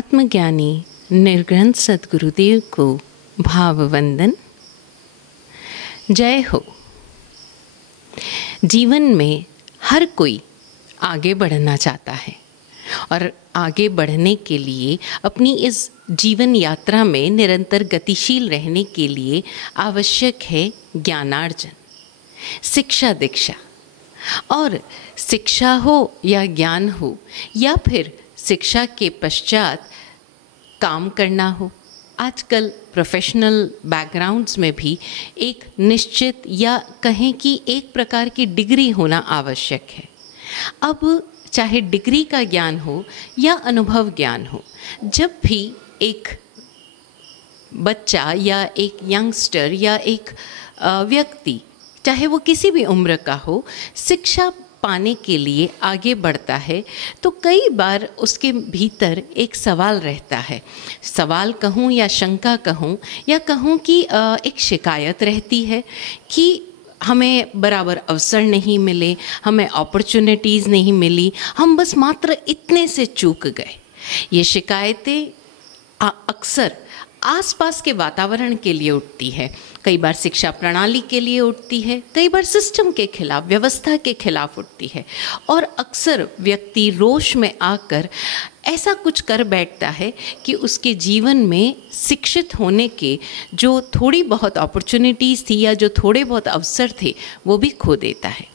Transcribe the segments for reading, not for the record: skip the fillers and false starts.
आत्मज्ञानी निर्ग्रंथ सद्गुरुदेव को भाववंदन। जय हो। जीवन में हर कोई आगे बढ़ना चाहता है और आगे बढ़ने के लिए अपनी इस जीवन यात्रा में निरंतर गतिशील रहने के लिए आवश्यक है ज्ञानार्जन, शिक्षा दीक्षा। और शिक्षा हो या ज्ञान हो या फिर शिक्षा के पश्चात काम करना हो, आजकल प्रोफेशनल बैकग्राउंड्स में भी एक निश्चित या कहें कि एक प्रकार की डिग्री होना आवश्यक है। अब चाहे डिग्री का ज्ञान हो या अनुभव ज्ञान हो, जब भी एक बच्चा या एक यंगस्टर या एक व्यक्ति, चाहे वो किसी भी उम्र का हो, शिक्षा पाने के लिए आगे बढ़ता है तो कई बार उसके भीतर एक सवाल रहता है। सवाल कहूँ या शंका कहूँ या कहूँ कि एक शिकायत रहती है कि हमें बराबर अवसर नहीं मिले, हमें अपॉर्चुनिटीज़ नहीं मिली, हम बस मात्र इतने से चूक गए। ये शिकायतें अक्सर आसपास के वातावरण के लिए उठती है, कई बार शिक्षा प्रणाली के लिए उठती है, कई बार सिस्टम के खिलाफ, व्यवस्था के खिलाफ उठती है। और अक्सर व्यक्ति रोष में आकर ऐसा कुछ कर बैठता है कि उसके जीवन में शिक्षित होने के जो थोड़ी बहुत अपॉर्चुनिटीज़ थी या जो थोड़े बहुत अवसर थे वो भी खो देता है।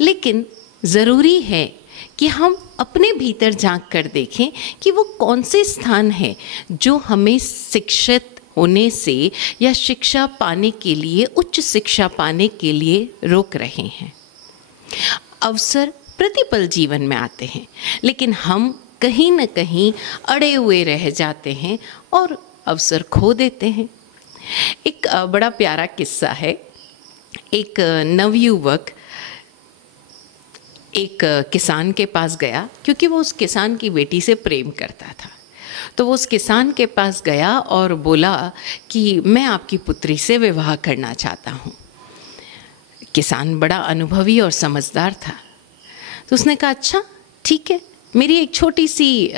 लेकिन ज़रूरी है कि हम अपने भीतर झांक कर देखें कि वो कौन से स्थान है जो हमें शिक्षित होने से या शिक्षा पाने के लिए, उच्च शिक्षा पाने के लिए रोक रहे हैं। अवसर प्रतिपल जीवन में आते हैं, लेकिन हम कहीं न कहीं अड़े हुए रह जाते हैं और अवसर खो देते हैं। एक बड़ा प्यारा किस्सा है। एक नवयुवक एक किसान के पास गया, क्योंकि वो उस किसान की बेटी से प्रेम करता था। तो वो उस किसान के पास गया और बोला कि मैं आपकी पुत्री से विवाह करना चाहता हूँ। किसान बड़ा अनुभवी और समझदार था। तो उसने कहा, अच्छा ठीक है, मेरी एक छोटी सी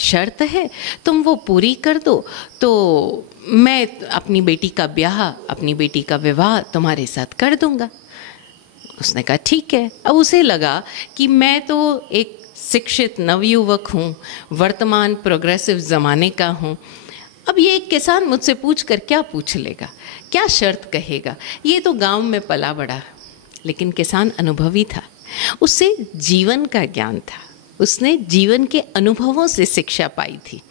शर्त है, तुम वो पूरी कर दो तो मैं अपनी बेटी का ब्याह, अपनी बेटी का विवाह तुम्हारे साथ कर दूँगा। उसने कहा ठीक है। अब उसे लगा कि मैं तो एक शिक्षित नवयुवक हूँ, वर्तमान प्रोग्रेसिव ज़माने का हूँ, अब ये एक किसान मुझसे पूछ कर क्या पूछ लेगा, क्या शर्त कहेगा, ये तो गांव में पला बड़ा। लेकिन किसान अनुभवी था, उससे जीवन का ज्ञान था, उसने जीवन के अनुभवों से शिक्षा पाई थी।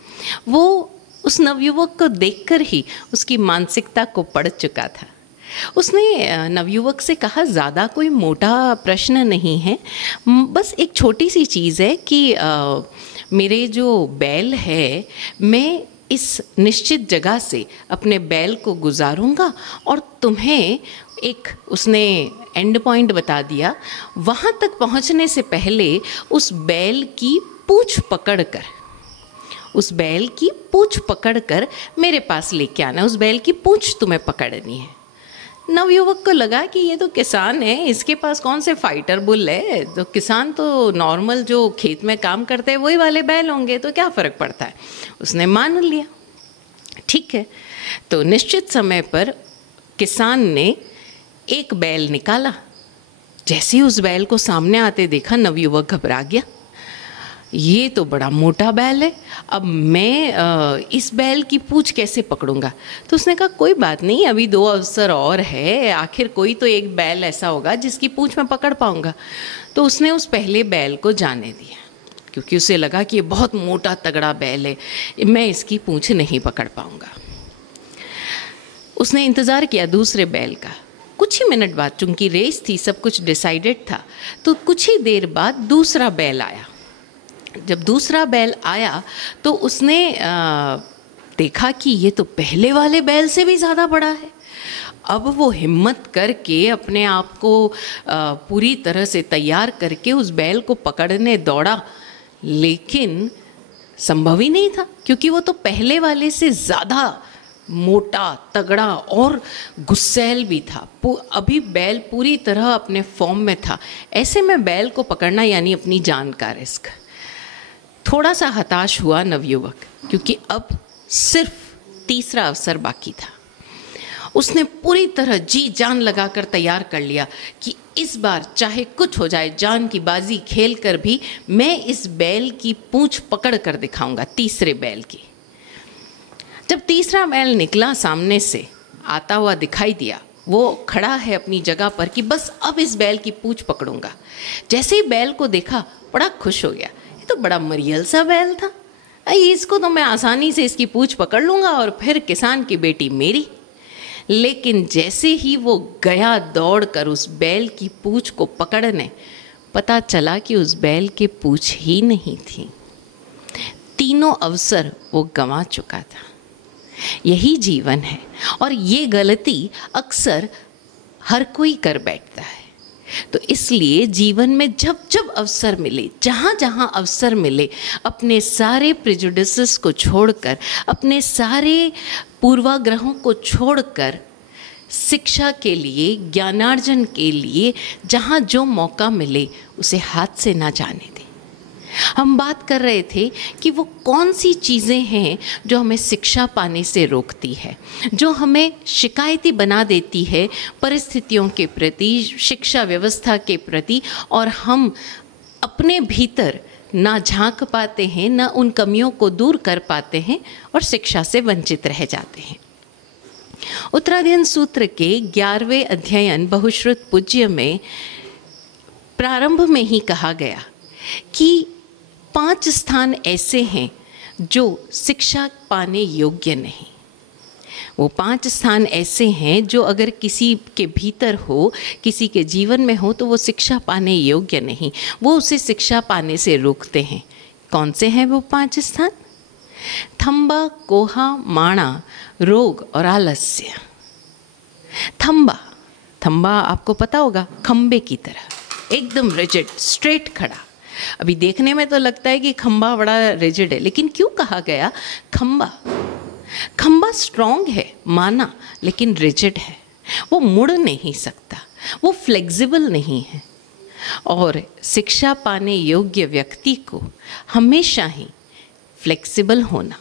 वो उस नवयुवक को देखकर ही उसकी मानसिकता को पढ़ चुका था। उसने नवयुवक से कहा, ज़्यादा कोई मोटा प्रश्न नहीं है, बस एक छोटी सी चीज़ है कि मेरे जो बैल है, मैं इस निश्चित जगह से अपने बैल को गुजारूंगा और तुम्हें एक, उसने एंड पॉइंट बता दिया, वहाँ तक पहुँचने से पहले उस बैल की पूँछ पकड़कर, उस बैल की पूँछ पकड़कर मेरे पास लेके आना, उस बैल की पूँछ तुम्हें पकड़नी है। नवयुवक को लगा कि ये तो किसान है, इसके पास कौन से फाइटर बुल है, तो किसान तो नॉर्मल जो खेत में काम करते हैं वही वाले बैल होंगे, तो क्या फ़र्क पड़ता है। उसने मान लिया, ठीक है। तो निश्चित समय पर किसान ने एक बैल निकाला। जैसे ही उस बैल को सामने आते देखा, नवयुवक घबरा गया, ये तो बड़ा मोटा बैल है, अब मैं इस बैल की पूँछ कैसे पकड़ूंगा। तो उसने कहा कोई बात नहीं, अभी 2 अवसर और है, आखिर कोई तो एक बैल ऐसा होगा जिसकी पूँछ मैं पकड़ पाऊंगा। तो उसने उस पहले बैल को जाने दिया, क्योंकि उसे लगा कि ये बहुत मोटा तगड़ा बैल है, मैं इसकी पूँछ नहीं पकड़ पाऊंगा। उसने इंतज़ार किया दूसरे बैल का। कुछ ही मिनट बाद, चूंकि रेस थी, सब कुछ डिसाइडेड था, तो कुछ ही देर बाद दूसरा बैल आया। जब दूसरा बैल आया तो उसने देखा कि ये तो पहले वाले बैल से भी ज़्यादा बड़ा है। अब वो हिम्मत करके अपने आप को पूरी तरह से तैयार करके उस बैल को पकड़ने दौड़ा, लेकिन संभव ही नहीं था, क्योंकि वो तो पहले वाले से ज़्यादा मोटा, तगड़ा और गुस्सैल भी था। अभी बैल पूरी तरह अपने फॉर्म में था। ऐसे में बैल को पकड़ना यानी अपनी जान का रिस्क। थोड़ा सा हताश हुआ नवयुवक, क्योंकि अब सिर्फ तीसरा अवसर बाकी था। उसने पूरी तरह जी जान लगाकर तैयार कर लिया कि इस बार चाहे कुछ हो जाए, जान की बाजी खेल कर भी मैं इस बैल की पूंछ पकड़ कर दिखाऊंगा, तीसरे बैल की। जब तीसरा बैल निकला, सामने से आता हुआ दिखाई दिया, वो खड़ा है अपनी जगह पर कि बस अब इस बैल की पूंछ पकड़ूंगा। जैसे ही बैल को देखा बड़ा खुश हो गया, ये तो बड़ा मरियल सा बैल था, इसको तो मैं आसानी से इसकी पूंछ पकड़ लूँगा और फिर किसान की बेटी मेरी। लेकिन जैसे ही वो गया दौड़कर उस बैल की पूंछ को पकड़ने, पता चला कि उस बैल की पूंछ ही नहीं थी। तीनों अवसर वो गंवा चुका था। यही जीवन है और ये गलती अक्सर हर कोई कर बैठता है। तो इसलिए जीवन में जब जब अवसर मिले, जहाँ जहाँ अवसर मिले, अपने सारे प्रेजुडिसेस को छोड़कर, अपने सारे पूर्वाग्रहों को छोड़कर शिक्षा के लिए, ज्ञानार्जन के लिए जहाँ जो मौका मिले उसे हाथ से ना जाने दें। हम बात कर रहे थे कि वो कौन सी चीज़ें हैं जो हमें शिक्षा पाने से रोकती है, जो हमें शिकायती बना देती है परिस्थितियों के प्रति, शिक्षा व्यवस्था के प्रति, और हम अपने भीतर ना झांक पाते हैं, ना उन कमियों को दूर कर पाते हैं और शिक्षा से वंचित रह जाते हैं। उत्तराध्ययन सूत्र के 11वें अध्ययन बहुश्रुत पूज्य में प्रारंभ में ही कहा गया कि 5 स्थान ऐसे हैं जो शिक्षा पाने योग्य नहीं। वो 5 स्थान ऐसे हैं जो अगर किसी के भीतर हो, किसी के जीवन में हो, तो वो शिक्षा पाने योग्य नहीं, वो उसे शिक्षा पाने से रोकते हैं। कौन से हैं वो 5 स्थान? थंबा, कोहा, माणा, रोग और आलस्य। थंबा आपको पता होगा, खंबे की तरह एकदम रिजिड, स्ट्रेट खड़ा। अभी देखने में तो लगता है कि खंबा बड़ा रिजिड है, लेकिन क्यों कहा गया खंबा स्ट्रॉन्ग है, माना, लेकिन रिजिड है। वो मुड़ नहीं सकता, वो फ्लेक्सिबल नहीं है। और शिक्षा पाने योग्य व्यक्ति को हमेशा ही फ्लेक्सिबल होना,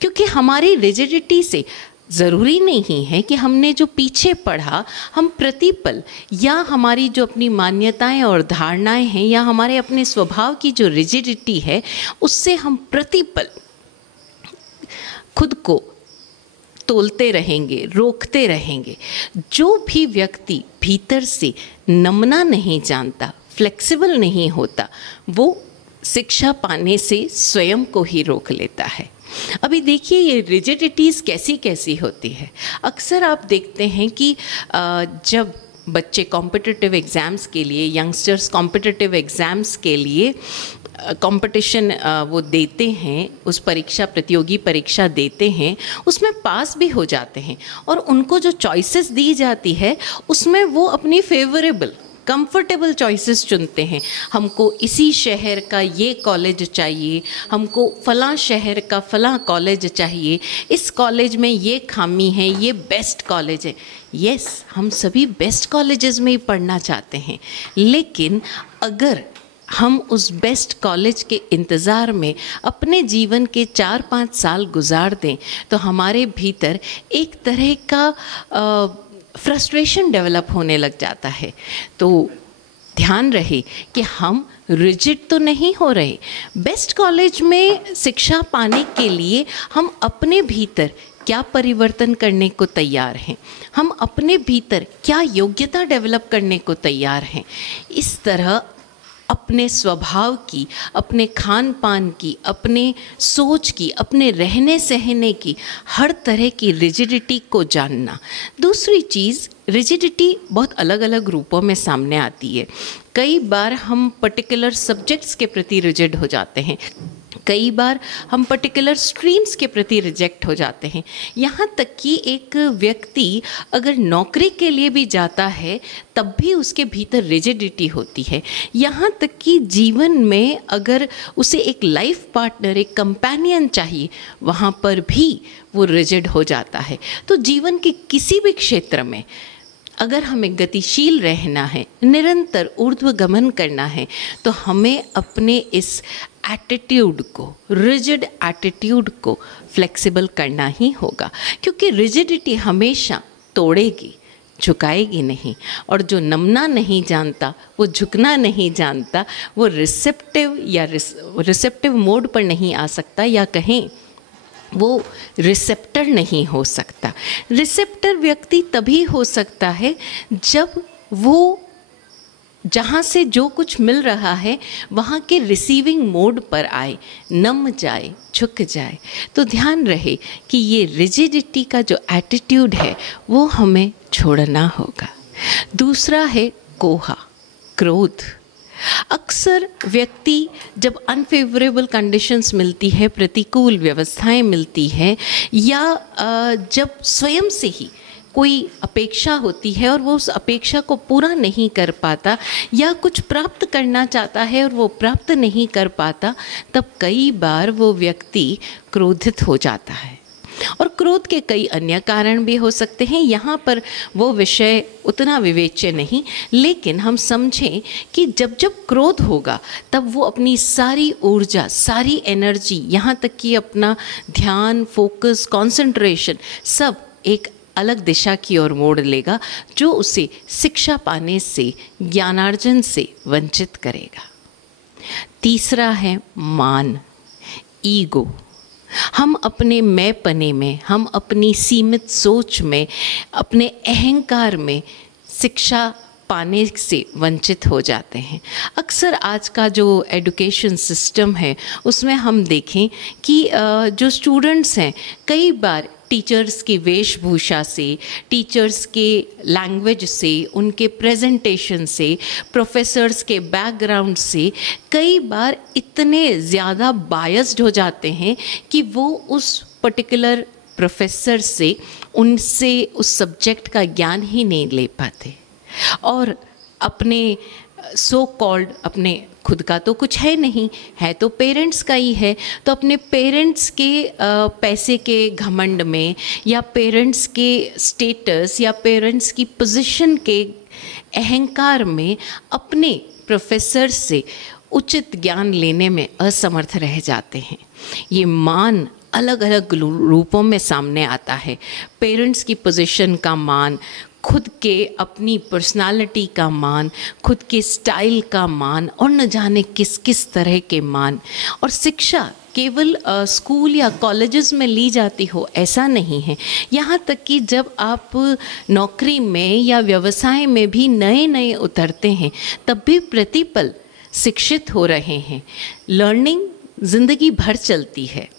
क्योंकि हमारी रिजिडिटी से ज़रूरी नहीं है कि हमने जो पीछे पढ़ा हम प्रतिपल, या हमारी जो अपनी मान्यताएं और धारणाएं हैं, या हमारे अपने स्वभाव की जो रिजिडिटी है, उससे हम प्रतिपल खुद को तोलते रहेंगे, रोकते रहेंगे। जो भी व्यक्ति भीतर से नमना नहीं जानता, फ्लेक्सिबल नहीं होता, वो शिक्षा पाने से स्वयं को ही रोक लेता है। अभी देखिए ये रिजिडिटीज़ कैसी कैसी होती है। अक्सर आप देखते हैं कि जब बच्चे कॉम्पिटिटिव एग्ज़ाम्स के लिए, यंगस्टर्स कॉम्पिटिटिव एग्ज़ाम्स के लिए कंपटीशन वो देते हैं, उस परीक्षा, प्रतियोगी परीक्षा देते हैं, उसमें पास भी हो जाते हैं, और उनको जो चॉइसेस दी जाती है उसमें वो अपनी फेवरेबल, कंफर्टेबल चॉइसेस चुनते हैं। हमको इसी शहर का ये कॉलेज चाहिए, हमको फ़लाँ शहर का फ़लाँ कॉलेज चाहिए, इस कॉलेज में ये खामी है, ये बेस्ट कॉलेज है। यस, हम सभी बेस्ट कॉलेजेस में ही पढ़ना चाहते हैं, लेकिन अगर हम उस बेस्ट कॉलेज के इंतज़ार में अपने जीवन के 4-5 साल गुजार दें, तो हमारे भीतर एक तरह का फ्रस्ट्रेशन डेवलप होने लग जाता है। तो ध्यान रहे कि हम रिजिड तो नहीं हो रहे। बेस्ट कॉलेज में शिक्षा पाने के लिए हम अपने भीतर क्या परिवर्तन करने को तैयार हैं, हम अपने भीतर क्या योग्यता डेवलप करने को तैयार हैं। इस तरह अपने स्वभाव की, अपने खान पान की, अपने सोच की, अपने रहने सहने की हर तरह की रिजिडिटी को जानना। दूसरी चीज़, रिजिडिटी बहुत अलग अलग रूपों में सामने आती है। कई बार हम पर्टिकुलर सब्जेक्ट्स के प्रति रिजिड हो जाते हैं, कई बार हम पर्टिकुलर स्ट्रीम्स के प्रति रिजेक्ट हो जाते हैं। यहाँ तक कि एक व्यक्ति अगर नौकरी के लिए भी जाता है तब भी उसके भीतर रिजिडिटी होती है। यहाँ तक कि जीवन में अगर उसे एक लाइफ पार्टनर, एक कंपेनियन चाहिए, वहाँ पर भी वो रिजिड हो जाता है। तो जीवन के किसी भी क्षेत्र में अगर हमें गतिशील रहना है, निरंतर ऊर्ध्वगमन करना है, तो हमें अपने इस एटीट्यूड को, रिजिड एटीट्यूड को फ्लेक्सिबल करना ही होगा, क्योंकि रिजिडिटी हमेशा तोड़ेगी, झुकाएगी नहीं। और जो नमना नहीं जानता, वो झुकना नहीं जानता, वो रिसेप्टिव मोड पर नहीं आ सकता, या कहें वो रिसेप्टर नहीं हो सकता। रिसेप्टर व्यक्ति तभी हो सकता है जब वो जहाँ से जो कुछ मिल रहा है वहाँ के रिसीविंग मोड पर आए, नम जाए, झुक जाए। तो ध्यान रहे कि ये रिजिडिटी का जो एटीट्यूड है वो हमें छोड़ना होगा। दूसरा है कोहा, क्रोध। अक्सर व्यक्ति जब अनफेवरेबल कंडीशंस मिलती है, प्रतिकूल व्यवस्थाएं मिलती हैं, या जब स्वयं से ही कोई अपेक्षा होती है और वो उस अपेक्षा को पूरा नहीं कर पाता, या कुछ प्राप्त करना चाहता है और वो प्राप्त नहीं कर पाता, तब कई बार वो व्यक्ति क्रोधित हो जाता है। और क्रोध के कई अन्य कारण भी हो सकते हैं, यहाँ पर वो विषय उतना विवेच्य नहीं, लेकिन हम समझें कि जब जब क्रोध होगा तब वो अपनी सारी ऊर्जा, सारी एनर्जी, यहाँ तक कि अपना ध्यान, फोकस, कंसंट्रेशन सब एक अलग दिशा की ओर मोड़ लेगा, जो उसे शिक्षा पाने से, ज्ञानार्जन से वंचित करेगा। तीसरा है मान, ईगो। हम अपने मैंपने में, हम अपनी सीमित सोच में, अपने अहंकार में शिक्षा पाने से वंचित हो जाते हैं। अक्सर आज का जो एजुकेशन सिस्टम है उसमें हम देखें कि जो स्टूडेंट्स हैं कई बार टीचर्स की वेशभूषा से, टीचर्स के लैंग्वेज से, उनके प्रेजेंटेशन से, प्रोफेसर्स के बैकग्राउंड से कई बार इतने ज़्यादा बायस्ड हो जाते हैं कि वो उस पर्टिकुलर प्रोफेसर से, उनसे उस सब्जेक्ट का ज्ञान ही नहीं ले पाते, और अपने सो कॉल्ड, अपने खुद का तो कुछ है नहीं, है तो पेरेंट्स का ही है, तो अपने पेरेंट्स के पैसे के घमंड में, या पेरेंट्स के स्टेटस, या पेरेंट्स की पोजीशन के अहंकार में अपने प्रोफेसर से उचित ज्ञान लेने में असमर्थ रह जाते हैं। ये मान अलग अलग रूपों में सामने आता है। पेरेंट्स की पोजीशन का मान, खुद के अपनी पर्सनालिटी का मान, खुद के स्टाइल का मान, और न जाने किस किस तरह के मान। और शिक्षा केवल स्कूल या कॉलेजेस में ली जाती हो ऐसा नहीं है, यहाँ तक कि जब आप नौकरी में या व्यवसाय में भी नए नए उतरते हैं तब भी प्रतिपल शिक्षित हो रहे हैं। लर्निंग ज़िंदगी भर चलती है,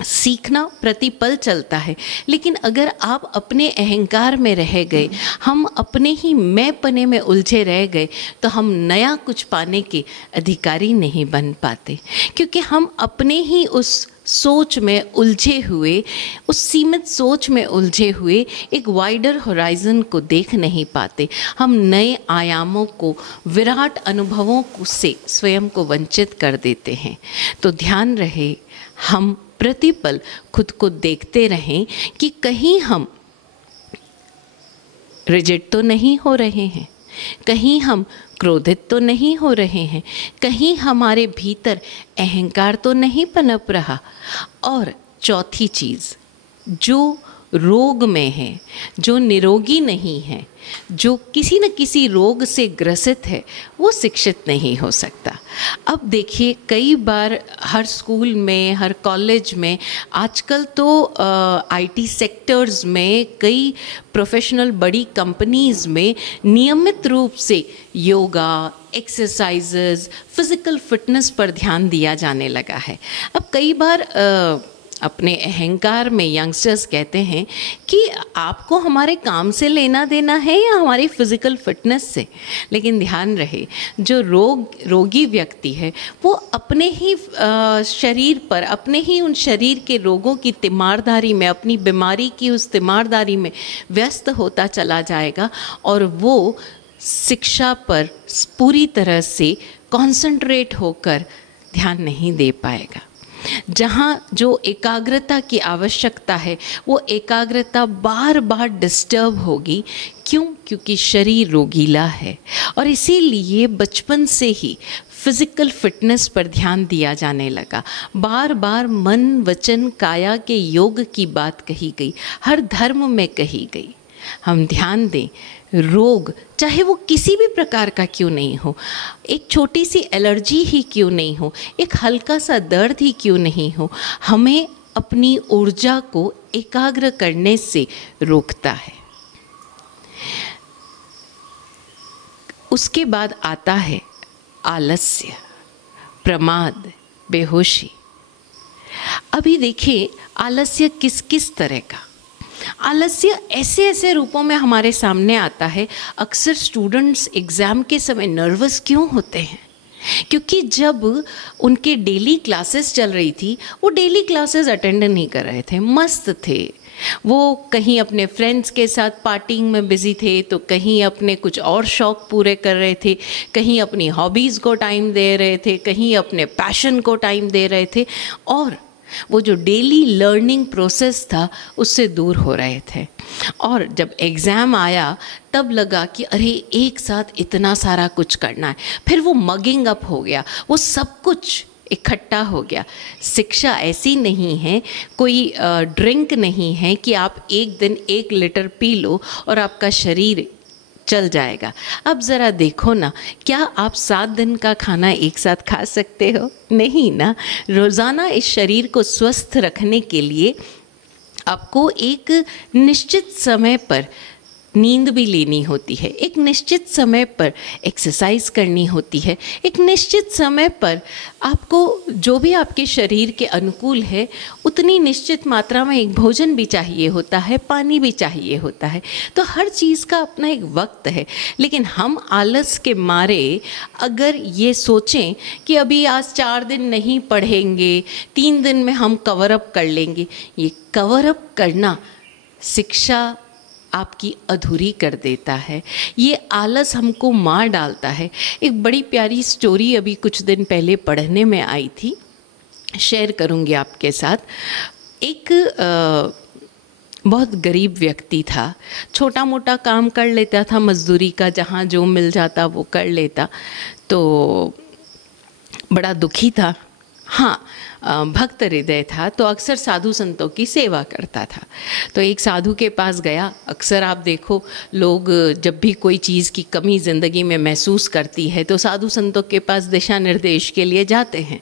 सीखना प्रतिपल चलता है, लेकिन अगर आप अपने अहंकार में रह गए, हम अपने ही मैंपने में उलझे रह गए, तो हम नया कुछ पाने के अधिकारी नहीं बन पाते, क्योंकि हम अपने ही उस सोच में उलझे हुए, उस सीमित सोच में उलझे हुए एक वाइडर होराइजन को देख नहीं पाते। हम नए आयामों को, विराट अनुभवों से स्वयं को वंचित कर देते हैं। तो ध्यान रहे, हम प्रतिपल खुद को देखते रहें कि कहीं हम रिजिड तो नहीं हो रहे हैं, कहीं हम क्रोधित तो नहीं हो रहे हैं, कहीं हमारे भीतर अहंकार तो नहीं पनप रहा। और चौथी चीज़, जो रोग में है, जो निरोगी नहीं है, जो किसी न किसी रोग से ग्रसित है, वो शिक्षित नहीं हो सकता। अब देखिए, कई बार हर स्कूल में, हर कॉलेज में, आजकल तो आईटी सेक्टर्स में, कई प्रोफेशनल बड़ी कंपनीज़ में नियमित रूप से योगा, एक्सरसाइजेज, फिज़िकल फिटनेस पर ध्यान दिया जाने लगा है। अब कई बार अपने अहंकार में यंगस्टर्स कहते हैं कि आपको हमारे काम से लेना देना है या हमारी फिज़िकल फिटनेस से। लेकिन ध्यान रहे, जो रोगी व्यक्ति है वो अपने ही शरीर पर, अपने ही उन शरीर के रोगों की तीमारदारी में, अपनी बीमारी की उस तीमारदारी में व्यस्त होता चला जाएगा, और वो शिक्षा पर पूरी तरह से कंसंट्रेट होकर ध्यान नहीं दे पाएगा। जहाँ जो एकाग्रता की आवश्यकता है वो एकाग्रता बार बार डिस्टर्ब होगी। क्यों? क्योंकि शरीर रोगीला है, और इसीलिए बचपन से ही फिजिकल फिटनेस पर ध्यान दिया जाने लगा। बार बार मन वचन काया के योग की बात कही गई, हर धर्म में कही गई। हम ध्यान दें, रोग चाहे वो किसी भी प्रकार का क्यों नहीं हो, एक छोटी सी एलर्जी ही क्यों नहीं हो, एक हल्का सा दर्द ही क्यों नहीं हो, हमें अपनी ऊर्जा को एकाग्र करने से रोकता है। उसके बाद आता है आलस्य, प्रमाद, बेहोशी। अभी देखिए आलस्य किस किस तरह का। आलस्य ऐसे ऐसे रूपों में हमारे सामने आता है। अक्सर स्टूडेंट्स एग्ज़ाम के समय नर्वस क्यों होते हैं? क्योंकि जब उनके डेली क्लासेस चल रही थी, वो डेली क्लासेस अटेंड नहीं कर रहे थे, मस्त थे। वो कहीं अपने फ्रेंड्स के साथ पार्टिंग में बिज़ी थे, तो कहीं अपने कुछ और शौक़ पूरे कर रहे थे, कहीं अपनी हॉबीज़ को टाइम दे रहे थे, कहीं अपने पैशन को टाइम दे रहे थे, और वो जो डेली लर्निंग प्रोसेस था उससे दूर हो रहे थे। और जब एग्ज़ाम आया तब लगा कि अरे एक साथ इतना सारा कुछ करना है, फिर वो मगिंग अप हो गया, वो सब कुछ इकट्ठा हो गया। शिक्षा ऐसी नहीं है, कोई ड्रिंक नहीं है कि आप एक दिन 1 लीटर पी लो और आपका शरीर चल जाएगा। अब ज़रा देखो ना, क्या आप 7 दिन का खाना एक साथ खा सकते हो? नहीं ना। रोज़ाना इस शरीर को स्वस्थ रखने के लिए आपको एक निश्चित समय पर नींद भी लेनी होती है, एक निश्चित समय पर एक्सरसाइज करनी होती है, एक निश्चित समय पर आपको जो भी आपके शरीर के अनुकूल है उतनी निश्चित मात्रा में एक भोजन भी चाहिए होता है, पानी भी चाहिए होता है। तो हर चीज़ का अपना एक वक्त है। लेकिन हम आलस के मारे अगर ये सोचें कि अभी आज 4 दिन नहीं पढ़ेंगे, 3 दिन में हम कवर अप कर लेंगे, ये कवर अप करना शिक्षा आपकी अधूरी कर देता है। ये आलस हमको मार डालता है। एक बड़ी प्यारी स्टोरी अभी कुछ दिन पहले पढ़ने में आई थी, शेयर करूँगी आपके साथ। एक बहुत गरीब व्यक्ति था, छोटा मोटा काम कर लेता था, मजदूरी का जहाँ जो मिल जाता वो कर लेता, तो बड़ा दुखी था। हाँ, भक्त हृदय था, तो अक्सर साधु संतों की सेवा करता था। तो एक साधु के पास गया। अक्सर आप देखो, लोग जब भी कोई चीज़ की कमी ज़िंदगी में महसूस करती है तो साधु संतों के पास दिशा निर्देश के लिए जाते हैं।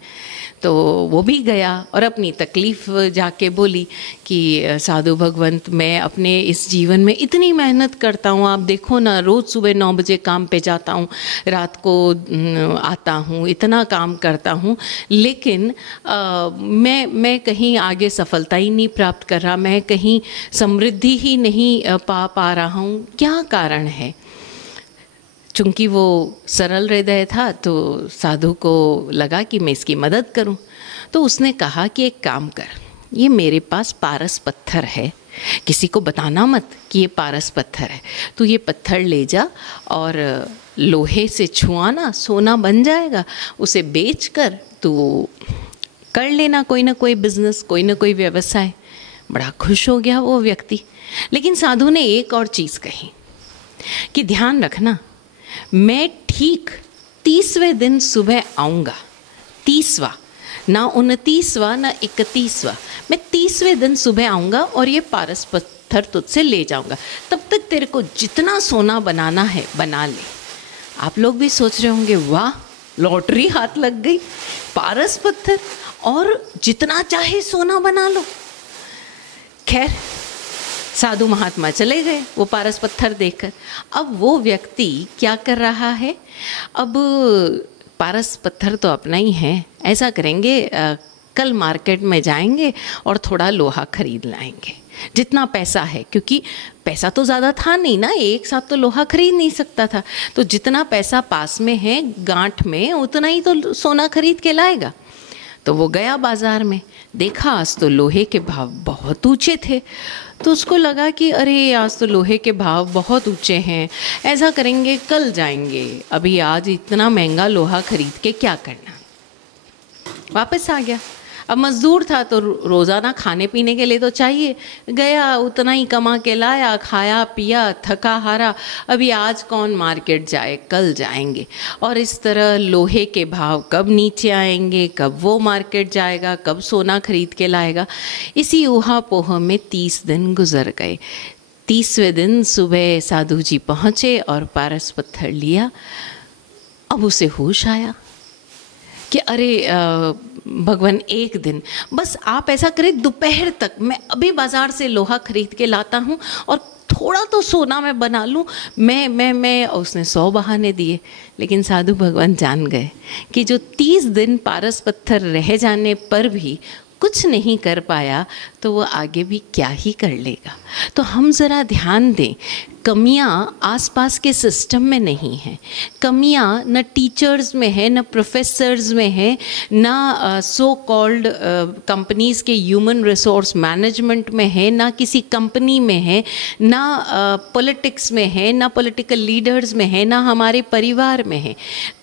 तो वो भी गया और अपनी तकलीफ़ जाके बोली कि साधु भगवंत, मैं अपने इस जीवन में इतनी मेहनत करता हूँ, आप देखो ना, रोज़ सुबह 9 बजे काम पे जाता हूँ, रात को आता हूँ, इतना काम करता हूँ, लेकिन मैं कहीं आगे सफलता ही नहीं प्राप्त कर रहा, मैं कहीं समृद्धि ही नहीं पा रहा हूँ, क्या कारण है? चूँकि वो सरल हृदय था तो साधु को लगा कि मैं इसकी मदद करूं। तो उसने कहा कि एक काम कर, ये मेरे पास पारस पत्थर है, किसी को बताना मत कि ये पारस पत्थर है, तू ये पत्थर ले जा और लोहे से छुआना, सोना बन जाएगा, उसे बेच कर तू कर लेना कोई ना कोई बिजनेस, कोई ना कोई व्यवसाय। बड़ा खुश हो गया वो व्यक्ति। लेकिन साधु ने एक और चीज़ कही कि ध्यान रखना, मैं ठीक 30वें दिन सुबह आऊँगा, 30वां, ना 29वां ना 31वां, मैं 30वें दिन सुबह आऊँगा और ये पारस पत्थर तुझसे ले जाऊँगा, तब तक तेरे को जितना सोना बनाना है बना ले। आप लोग भी सोच रहे होंगे, वाह, लॉटरी हाथ लग गई, पारस पत्थर और जितना चाहे सोना बना लो। खैर, साधु महात्मा चले गए वो पारस पत्थर देखकर। अब वो व्यक्ति क्या कर रहा है? अब पारस पत्थर तो अपना ही है, ऐसा करेंगे, कल मार्केट में जाएंगे और थोड़ा लोहा खरीद लाएंगे, जितना पैसा है, क्योंकि पैसा तो ज़्यादा था नहीं ना, एक साथ तो लोहा खरीद नहीं सकता था, तो जितना पैसा पास में है गांठ में उतना ही तो सोना खरीद के लाएगा। तो वो गया बाज़ार में, देखा आज तो लोहे के भाव बहुत ऊंचे थे, तो उसको लगा कि अरे आज तो लोहे के भाव बहुत ऊंचे हैं, ऐसा करेंगे कल जाएंगे, अभी आज इतना महंगा लोहा खरीद के क्या करना। वापस आ गया। अब मज़दूर था तो रोज़ाना खाने पीने के लिए तो चाहिए, गया उतना ही कमा के लाया, खाया पिया, थका हारा, अभी आज कौन मार्केट जाए, कल जाएंगे। और इस तरह लोहे के भाव कब नीचे आएंगे, कब वो मार्केट जाएगा, कब सोना खरीद के लाएगा, इसी ऊहा-पोह में 30 दिन गुजर गए। 30वें दिन सुबह साधु जी पहुँचे और पारस पत्थर लिया। अब उसे होश आया कि अरे भगवान, एक दिन बस आप ऐसा करें, दोपहर तक मैं अभी बाज़ार से लोहा खरीद के लाता हूँ और थोड़ा तो सोना मैं बना लूँ। मैं उसने 100 बहाने दिए, लेकिन साधु भगवान जान गए कि जो 30 दिन पारस पत्थर रह जाने पर भी कुछ नहीं कर पाया तो वो आगे भी क्या ही कर लेगा। तो हम ज़रा ध्यान दें, कमियां आसपास के सिस्टम में नहीं हैं। कमियां न टीचर्स में है, न प्रोफेसर्स में है, न सो कॉल्ड कंपनीज़ के ह्यूमन रिसोर्स मैनेजमेंट में है, ना किसी कंपनी में है, ना पॉलिटिक्स में है, ना पॉलिटिकल लीडर्स में है, ना हमारे परिवार में है।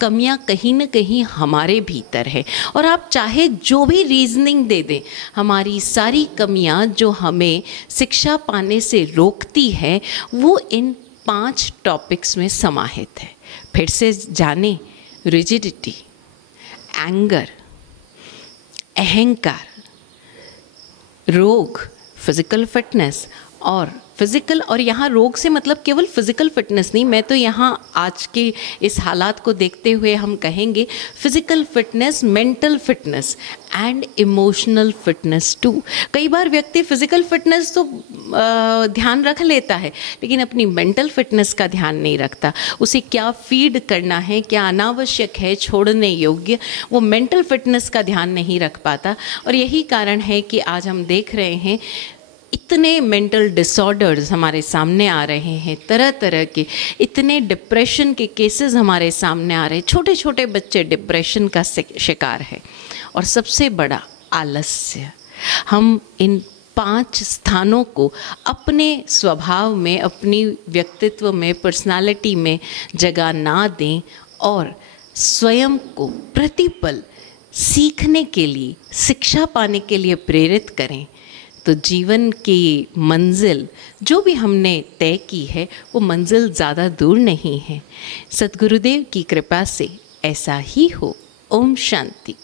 कमियां कहीं न कहीं हमारे भीतर है। और आप चाहे जो भी रीजनिंग दे दें, हमारी सारी कमियां जो हमें शिक्षा पाने से रोकती है वो इन 5 टॉपिक्स में समाहित है। फिर से जाने, रिजिडिटी, एंगर, अहंकार, रोग, फिजिकल फिटनेस और फिज़िकल, और यहाँ रोग से मतलब केवल फिज़िकल फिटनेस नहीं, मैं तो यहाँ आज के इस हालात को देखते हुए हम कहेंगे physical fitness, mental fitness and emotional fitness too. कई बार व्यक्ति फिज़िकल फिटनेस तो ध्यान रख लेता है, लेकिन अपनी मेंटल फिटनेस का ध्यान नहीं रखता। उसे क्या फीड करना है, क्या अनावश्यक है, छोड़ने योग्य, वो मेंटल फिटनेस का ध्यान नहीं रख पाता। और यही कारण है कि आज हम देख रहे हैं इतने मेंटल डिसऑर्डर्स हमारे सामने आ रहे हैं, तरह तरह के, इतने डिप्रेशन के केसेस हमारे सामने आ रहे हैं। छोटे छोटे बच्चे डिप्रेशन का शिकार है। और सबसे बड़ा आलस्य। हम इन 5 स्थानों को अपने स्वभाव में, अपनी व्यक्तित्व में, पर्सनालिटी में जगह ना दें और स्वयं को प्रतिपल सीखने के लिए, शिक्षा पाने के लिए प्रेरित करें, तो जीवन की मंजिल जो भी हमने तय की है वो मंजिल ज़्यादा दूर नहीं है। सद्गुरुदेव की कृपा से ऐसा ही हो। ओम शांति।